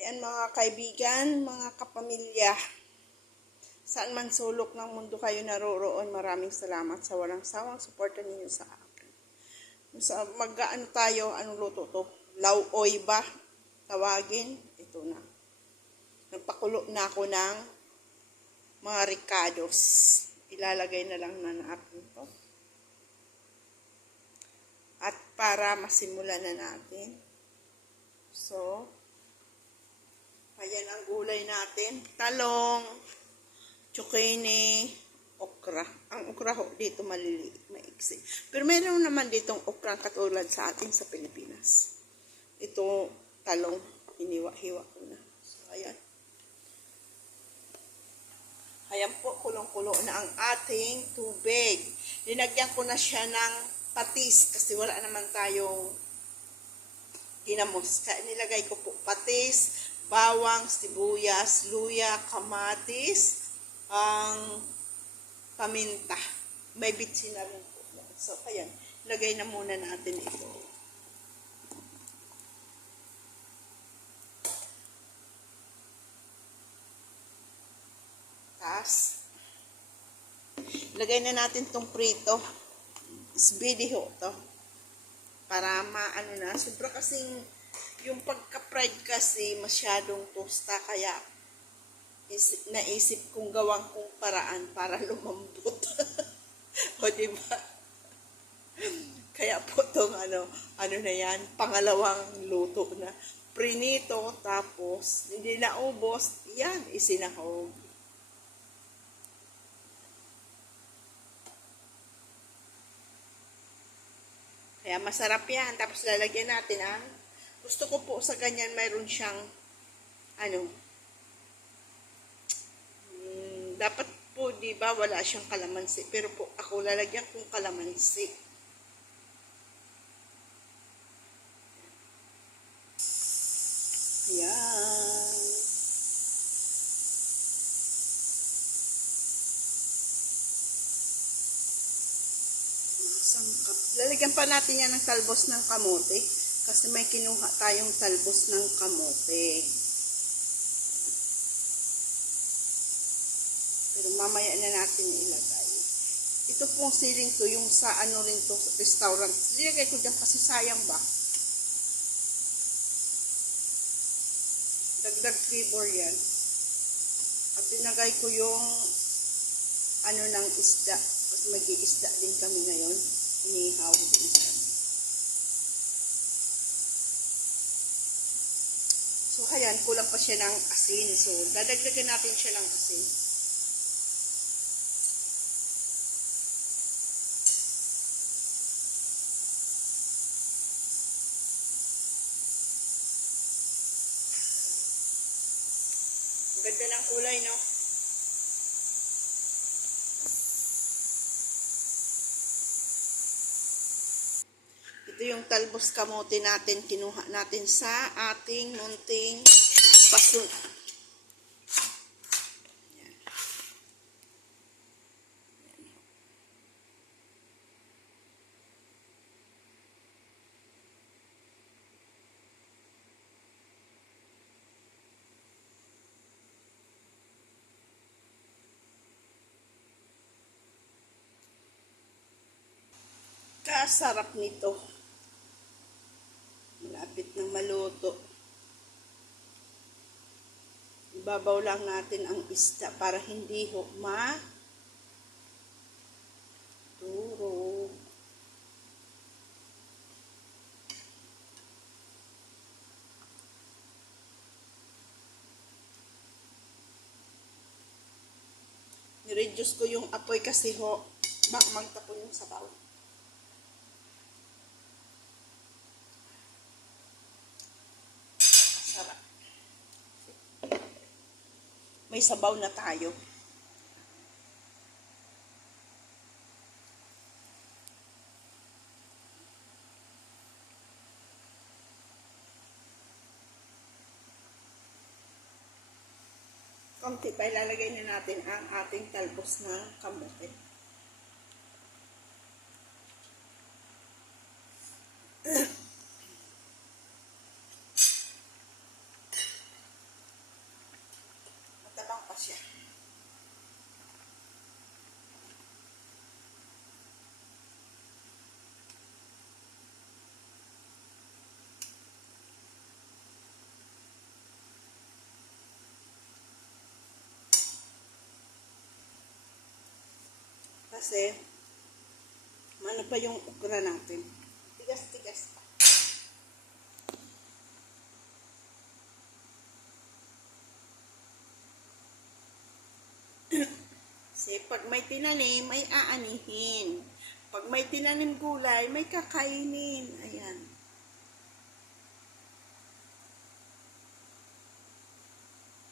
Ayan mga kaibigan, mga kapamilya, saan man sulok ng mundo kayo naroroon, maraming salamat sa walang sawang suporta ninyo sa akin. Mag-ano tayo, anong luto to? Lauoy ba? Tawagin? Ito na. Nagpakulo na ako ng mga ricados. Ilalagay na lang na natin to. At para masimulan na natin. So, ayan ang gulay natin. Talong, zucchini, okra. Ang okra ho dito maliliit, maiksi. Pero meron naman ditong okra katulad sa atin sa Pilipinas. Ito talong, hiniwa-hiwa ko na. So, ayan. Ayan po, kulong-kulo na ang ating tubig. Linagyan ko na siya ng patis kasi wala naman tayong ginamos. Kaya nilagay ko po patis, bawang, sibuyas, luya, kamatis, ang paminta. May bitsin na rin po. So, ayan. Lagay na muna natin ito. Tapos, lagay na natin itong prito. Sbidi ho to. Para maano na. Sobra kasing yung pagka-fried kasi masyadong tosta. Kaya naisip kong gawang kong paraan para lumambot. O diba? Kaya po itong ano na yan, pangalawang luto na. Prinito, tapos hindi naubos, yan, isinahog. Kaya masarap yan. Tapos lalagyan natin ang, gusto ko po sa ganyan, mayroon siyang, dapat po, di ba, wala siyang kalamansi. Pero po, ako lalagyan kong kalamansi. Ayan. Sangkap. Lalagyan pa natin yan ng talbos ng kamote. Kasi may kinuha tayong talbos ng kamote. Pero mamaya na natin ilagay. Ito pong siling to, yung sa ano rin to, restaurant. Nilagay ko dyan kasi sayang ba? Dagdag flavor yan. At tinagay ko yung ano ng isda. Kasi mag-iisda din kami ngayon. Inihaw din kami. So, ayan, kulang pa siya ng asin. So, dadagdagan natin siya ng asin. Ang ganda ng kulay, no? Ito yung talbos kamote natin, kinuha natin sa ating munting pasun. Yan. Kasarap nito. Malapit ng maluto. Ibabaw lang natin ang isda para hindi ho turog. Nireduce ko yung apoy kasi ho, baka magtapon yung sabaw. Sarap. May sabaw na tayo. Konti pa ilalagay na natin ang ating talbos na kamote. Kasi, ano pa yung okra natin. Tigas-tigas pa. Kasi pag may tinanim, ay aanihin. Pag may tinanim gulay, may kakainin. Ayan.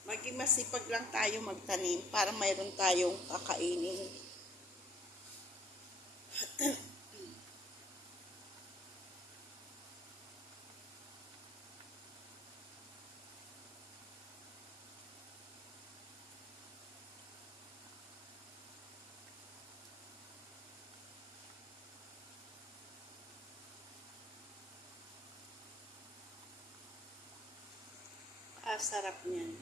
Maging masipag lang tayo magtanim para mayroon tayong kakainin. Sarap niyan.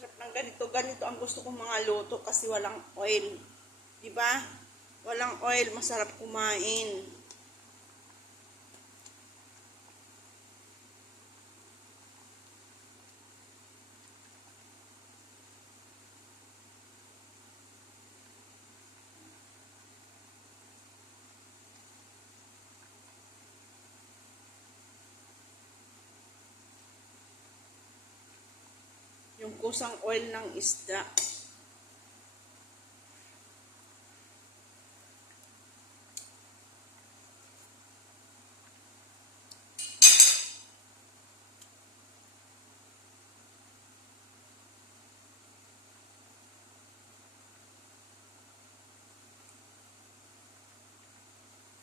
Sarap ng ganito. Ganito ang gusto kong mga luto kasi walang oil. Diba? Walang oil, masarap kumain. Yung kusang oil ng isda.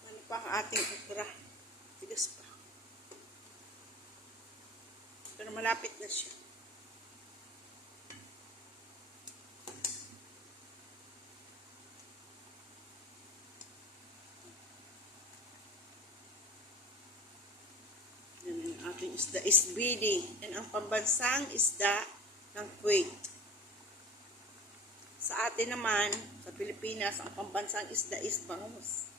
Ano pa ang ating okra? Tigas pa. Pero malapit na siya. Ating isda is bidi. Yan ang pambansang isda ng Kuwait. Sa atin naman, sa Pilipinas, ang pambansang isda is bangus.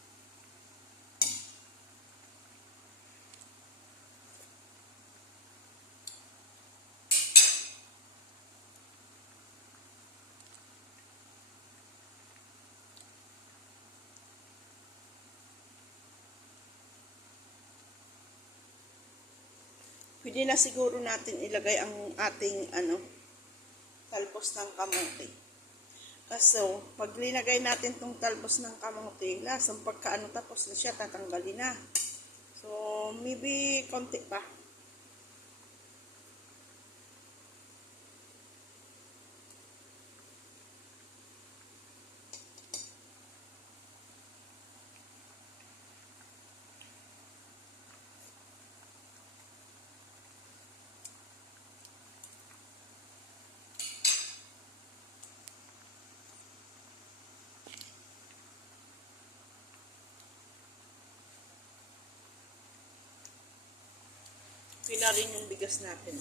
Pwede na siguro natin ilagay ang ating talbos ng kamote. Kaso, pag linagay natin tong talbos ng kamote, lasang pagkaano tapos na siya, tatanggalin na. So, maybe konti pa. Pila rin yung bigas natin.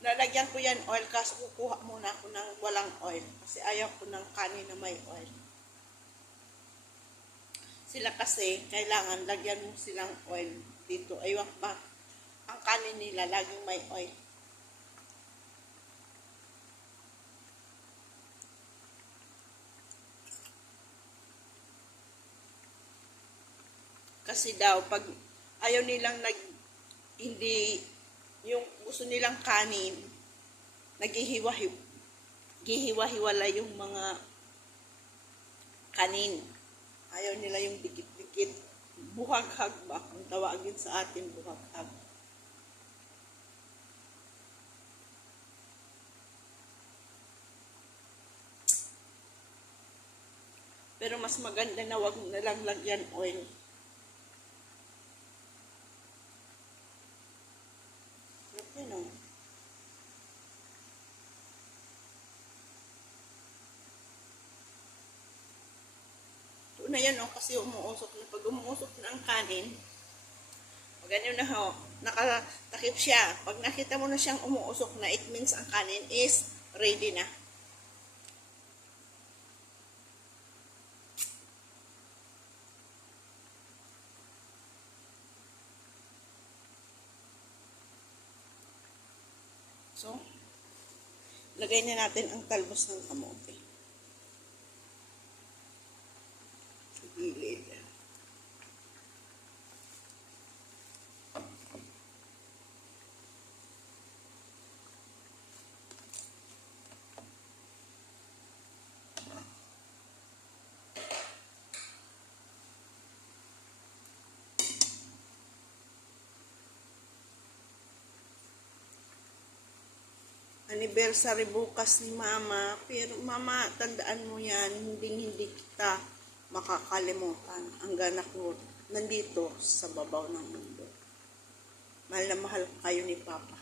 Lalagyan ko yan oil kasi kukuha muna ako ng walang oil. Kasi ayaw ko ng kanin na may oil. Sila kasi, kailangan lagyan mo silang oil dito. Aywan ba, ang kanin nila laging may oil. Kasi daw, pag ayaw nilang hindi, yung gusto nilang kanin, gihiwa-hiwala yung mga kanin. Ayaw nila yung dikit-dikit. Buhaghag ba? Ang tawagin sa atin, buhaghag. mas maganda na wag na lang lagyan oil. Sarap yun, oh. Ito na yan, oh, kasi umuusok na. Pag umuusok na ang kanin, ganyan na ho, nakatakip siya. Pag nakita mo na siyang umuusok na, it means ang kanin is ready na. So, lagay na natin ang talbos ng kamote. Sa gilid. Anniversary bukas ni Mama. Pero Mama, tandaan mo yan, hindi kita makakalimutan. Ang ganak mo nandito sa babaw ng mundo. Mahal na mahal kayo ni Papa.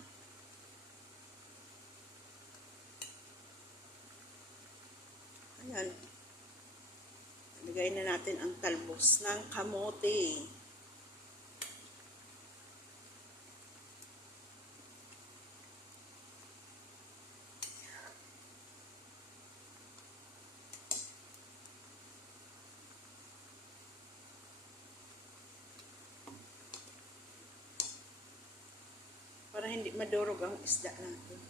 Ayan. Lagay na natin ang talbos ng kamote. Para hindi madurog ang isda natin.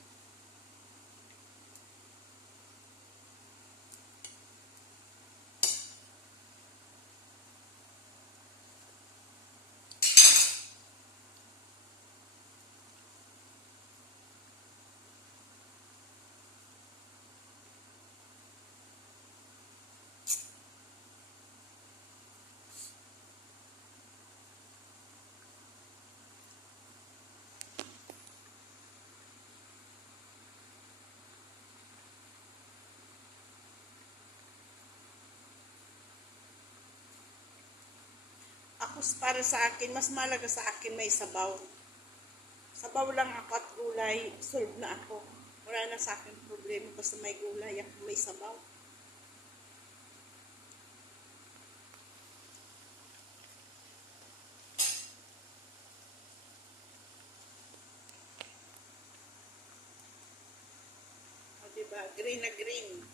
Ako, para sa akin, mas malaga sa akin may sabaw. Sabaw lang ako at gulay, solve na ako. Wala na sa akin problema basta may gulay at may sabaw. O, diba? Green na green.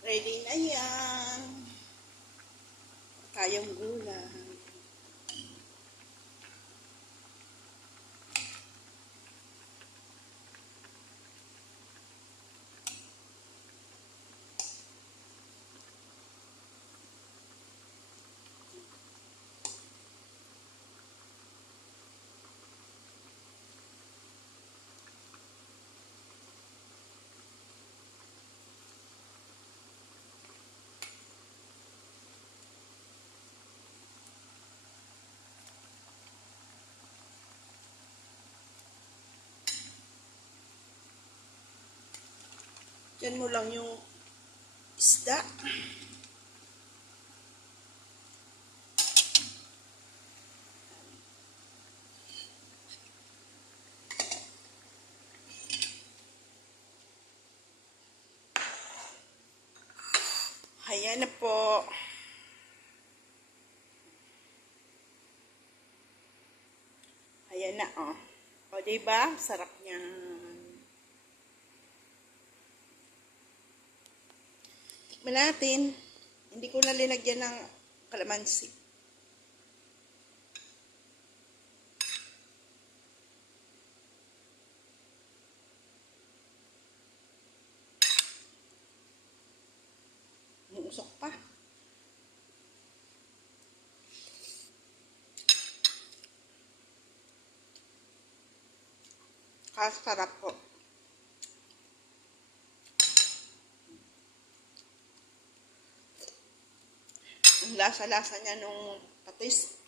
Ready na yan. Kayang gulay. Diyan mo lang yung isda. Ayan na po. Ayan na, oh. O, diba? Sarap niyan. Tikman natin. Hindi ko na linagyan ng kalamansi. Usok pa. Kasarap po. Ang lasa-lasa niya nung patis.